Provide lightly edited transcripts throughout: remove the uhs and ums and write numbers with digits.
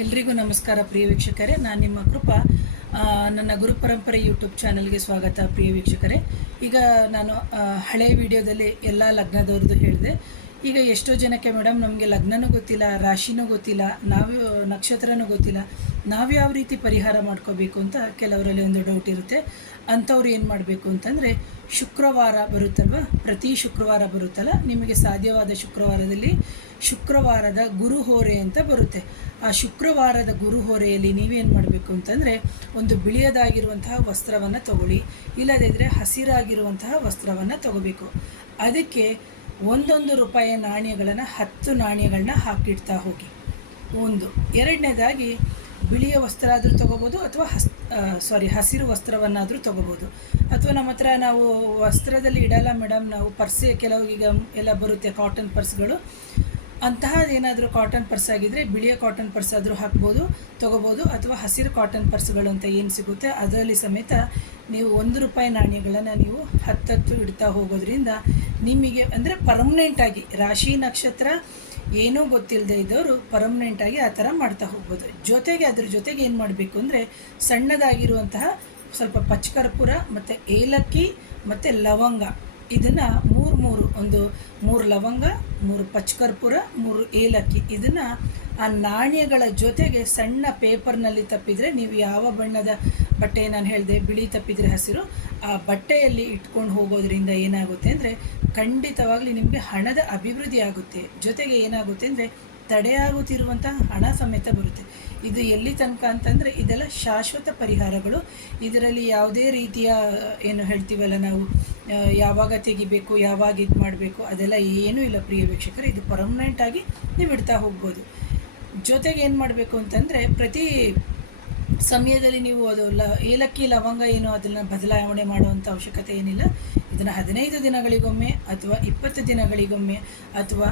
ಎಲ್ರಿಗೂ ನಮಸ್ಕಾರ ಪ್ರಿಯ ವೀಕ್ಷಕರೇ, ನಾನು ನಿಮ್ಮ ಕೃಪಾ. ನನ್ನ ಗುರುಪರಂಪರೆ ಯೂಟ್ಯೂಬ್ ಚಾನಲ್ಗೆ ಸ್ವಾಗತ ಪ್ರಿಯ ವೀಕ್ಷಕರೇ. ಈಗ ನಾನು ಹಳೆಯ ವಿಡಿಯೋದಲ್ಲಿ ಎಲ್ಲ ಲಗ್ನದವ್ರದ್ದು ಹೇಳಿದೆ. ಈಗ ಎಷ್ಟೋ ಜನಕ್ಕೆ ಮೇಡಮ್ ನಮಗೆ ಲಗ್ನನೂ ಗೊತ್ತಿಲ್ಲ, ರಾಶಿನೂ ಗೊತ್ತಿಲ್ಲ, ನಾವು ನಕ್ಷತ್ರನೂ ಗೊತ್ತಿಲ್ಲ, ನಾವು ಯಾವ ರೀತಿ ಪರಿಹಾರ ಮಾಡ್ಕೋಬೇಕು ಅಂತ ಕೆಲವರಲ್ಲಿ ಒಂದು ಡೌಟ್ ಇರುತ್ತೆ. ಅಂಥವ್ರು ಏನು ಮಾಡಬೇಕು ಅಂತಂದರೆ, ಶುಕ್ರವಾರ ಬರುತ್ತಲ್ವ, ಪ್ರತಿ ಶುಕ್ರವಾರ ಬರುತ್ತಲ್ಲ, ನಿಮಗೆ ಸಾಧ್ಯವಾದ ಶುಕ್ರವಾರದಲ್ಲಿ ಶುಕ್ರವಾರದ ಗುರುಹೋರೆ ಅಂತ ಬರುತ್ತೆ. ಆ ಶುಕ್ರವಾರದ ಗುರುಹೋರೆಯಲ್ಲಿ ನೀವೇನು ಮಾಡಬೇಕು ಅಂತಂದರೆ, ಒಂದು ಬಿಳಿಯದಾಗಿರುವಂತಹ ವಸ್ತ್ರವನ್ನು ತಗೊಳ್ಳಿ, ಇಲ್ಲದಿದ್ದರೆ ಹಸಿರಾಗಿರುವಂತಹ ವಸ್ತ್ರವನ್ನು ತಗೋಬೇಕು. ಅದಕ್ಕೆ ಒಂದೊಂದು ರೂಪಾಯಿ ನಾಣ್ಯಗಳನ್ನು 10 ನಾಣ್ಯಗಳನ್ನ ಹಾಕಿಡ್ತಾ ಹೋಗಿ. ಒಂದು ಎರಡನೇದಾಗಿ ಬಿಳಿಯ ವಸ್ತ್ರ ಆದರೂ ತೊಗೋಬೋದು, ಅಥವಾ ಹಸಿರು ವಸ್ತ್ರವನ್ನಾದರೂ ತೊಗೋಬೋದು. ಅಥವಾ ನಮ್ಮ ಹತ್ರ ನಾವು ವಸ್ತ್ರದಲ್ಲಿ ಇಡಲ್ಲ ಮೇಡಮ್, ನಾವು ಪರ್ಸೆ ಕೆಲವೀಗ ಎಲ್ಲ ಬರುತ್ತೆ ಕಾಟನ್ ಪರ್ಸ್ಗಳು, ಅಂತಹದ್ದೇನಾದರೂ ಕಾಟನ್ ಪರ್ಸ್ ಆಗಿದ್ದರೆ ಬಿಳಿಯ ಕಾಟನ್ ಪರ್ಸ್ ಆದರೂ ಹಾಕ್ಬೋದು, ತೊಗೋಬೋದು. ಅಥವಾ ಹಸಿರು ಕಾಟನ್ ಪರ್ಸ್ಗಳು ಅಂತ ಏನು ಸಿಗುತ್ತೆ ಅದರಲ್ಲಿ ಸಮೇತ ನೀವು 1 ರೂಪಾಯಿ ನಾಣ್ಯಗಳನ್ನು ನೀವು 10 ಇಡ್ತಾ ಹೋಗೋದ್ರಿಂದ ನಿಮಗೆ ಅಂದರೆ ಪರ್ಮನೆಂಟಾಗಿ ರಾಶಿ ನಕ್ಷತ್ರ ಏನೂ ಗೊತ್ತಿಲ್ಲದೆ ಇದ್ದವರು ಪರ್ಮನೆಂಟಾಗಿ ಆ ಥರ ಮಾಡ್ತಾ ಹೋಗ್ಬೋದು. ಜೊತೆಗೆ ಅದ್ರ ಜೊತೆಗೆ ಏನು ಮಾಡಬೇಕು ಅಂದರೆ, ಸಣ್ಣದಾಗಿರುವಂತಹ ಸ್ವಲ್ಪ ಪಚ್ಚಕರ್ಪೂರ ಮತ್ತು ಏಲಕ್ಕಿ ಮತ್ತು ಲವಂಗ, ಇದನ್ನು ಒಂದು 3 ಲವಂಗ, 3 ಪಚ್ಚಕರ್ಪೂರ, 3 ಏಲಕ್ಕಿ, ಇದನ್ನು ಆ ನಾಣ್ಯಗಳ ಜೊತೆಗೆ ಸಣ್ಣ ಪೇಪರ್ನಲ್ಲಿ ತಪ್ಪಿದರೆ, ನೀವು ಯಾವ ಬಣ್ಣದ ಬಟ್ಟೆ ನಾನು ಹೇಳಿದೆ, ಬಿಳಿ ತಪ್ಪಿದರೆ ಹಸಿರು, ಆ ಬಟ್ಟೆಯಲ್ಲಿ ಇಟ್ಕೊಂಡು ಹೋಗೋದ್ರಿಂದ ಏನಾಗುತ್ತೆ ಅಂದರೆ ಖಂಡಿತವಾಗ್ಲಿ ನಿಮಗೆ ಹಣದ ಅಭಿವೃದ್ಧಿ ಆಗುತ್ತೆ. ಜೊತೆಗೆ ಏನಾಗುತ್ತೆ ಅಂದರೆ ತಡೆಯಾಗುತ್ತಿರುವಂತಹ ಹಣ ಸಮೇತ ಬರುತ್ತೆ. ಇದು ಎಲ್ಲಿ ತನಕ ಅಂತಂದರೆ ಇದೆಲ್ಲ ಶಾಶ್ವತ ಪರಿಹಾರಗಳು. ಇದರಲ್ಲಿ ಯಾವುದೇ ರೀತಿಯ ಏನು ಹೇಳ್ತೀವಲ್ಲ ನಾವು, ಯಾವಾಗ ತೆಗಿಬೇಕು, ಯಾವಾಗ ಇದು ಮಾಡಬೇಕು, ಅದೆಲ್ಲ ಏನೂ ಇಲ್ಲ ಪ್ರಿಯ ವೀಕ್ಷಕರೇ. ಇದು ಪರ್ಮನೆಂಟಾಗಿ ನೀವು ಇಡ್ತಾ ಹೋಗ್ಬೋದು. ಜೊತೆಗೆ ಏನು ಮಾಡಬೇಕು ಅಂತಂದರೆ, ಪ್ರತಿ ಸಮಯದಲ್ಲಿ ನೀವು ಅದು ಏಲಕ್ಕಿ ಲವಂಗ ಏನು ಅದನ್ನು ಬದಲಾವಣೆ ಮಾಡುವಂಥ ಅವಶ್ಯಕತೆ ಏನಿಲ್ಲ. ಇದನ್ನು 15 ದಿನಗಳಿಗೊಮ್ಮೆ ಅಥವಾ 20 ದಿನಗಳಿಗೊಮ್ಮೆ ಅಥವಾ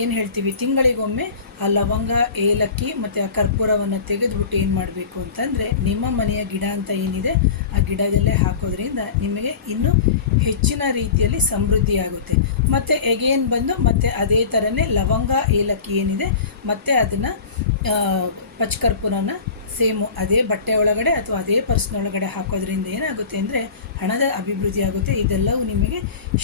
ಏನು ಹೇಳ್ತೀವಿ ತಿಂಗಳಿಗೊಮ್ಮೆ ಆ ಲವಂಗ, ಏಲಕ್ಕಿ ಮತ್ತು ಆ ಕರ್ಪೂರವನ್ನು ತೆಗೆದುಬಿಟ್ಟು ಏನು ಮಾಡಬೇಕು ಅಂತಂದರೆ, ನಿಮ್ಮ ಮನೆಯ ಗಿಡ ಅಂತ ಏನಿದೆ ಆ ಗಿಡದಲ್ಲೇ ಹಾಕೋದ್ರಿಂದ ನಿಮಗೆ ಇನ್ನೂ ಹೆಚ್ಚಿನ ರೀತಿಯಲ್ಲಿ ಸಮೃದ್ಧಿಯಾಗುತ್ತೆ. ಮತ್ತು ಎಗೇನ್ ಬಂದು ಮತ್ತೆ ಅದೇ ಥರನೇ ಲವಂಗ, ಏಲಕ್ಕಿ ಏನಿದೆ ಮತ್ತು ಅದನ್ನು ಪಚ್ಚಕರ್ಪೂರನ ಸೇಮು ಅದೇ ಬಟ್ಟೆ ಒಳಗಡೆ ಅಥವಾ ಅದೇ ಪರ್ಸ್ನೊಳಗಡೆ ಹಾಕೋದ್ರಿಂದ ಏನಾಗುತ್ತೆ ಅಂದರೆ ಹಣದ ಅಭಿವೃದ್ಧಿ ಆಗುತ್ತೆ. ಇದೆಲ್ಲವೂ ನಿಮಗೆ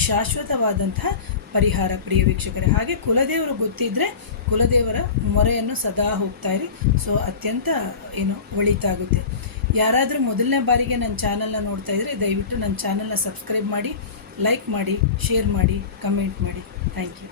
ಶಾಶ್ವತವಾದಂತಹ ಪರಿಹಾರ ಪ್ರಿಯ ವೀಕ್ಷಕರೇ. ಹಾಗೆ ಕುಲದೇವರು ಗೊತ್ತಿದ್ದರೆ ಕುಲದೇವರ ಮೊರೆಯನ್ನು ಸದಾ ಹೋಗ್ತಾಯಿರಿ. ಸೊ ಅತ್ಯಂತ ಒಳಿತಾಗುತ್ತೆ. ಯಾರಾದರೂ ಮೊದಲನೇ ಬಾರಿಗೆ ನನ್ನ ಚಾನಲ್ನ ನೋಡ್ತಾ ಇದ್ದರೆ ದಯವಿಟ್ಟು ನನ್ನ ಚಾನಲ್ನ ಸಬ್ಸ್ಕ್ರೈಬ್ ಮಾಡಿ, ಲೈಕ್ ಮಾಡಿ, ಶೇರ್ ಮಾಡಿ, ಕಮೆಂಟ್ ಮಾಡಿ. Thank you.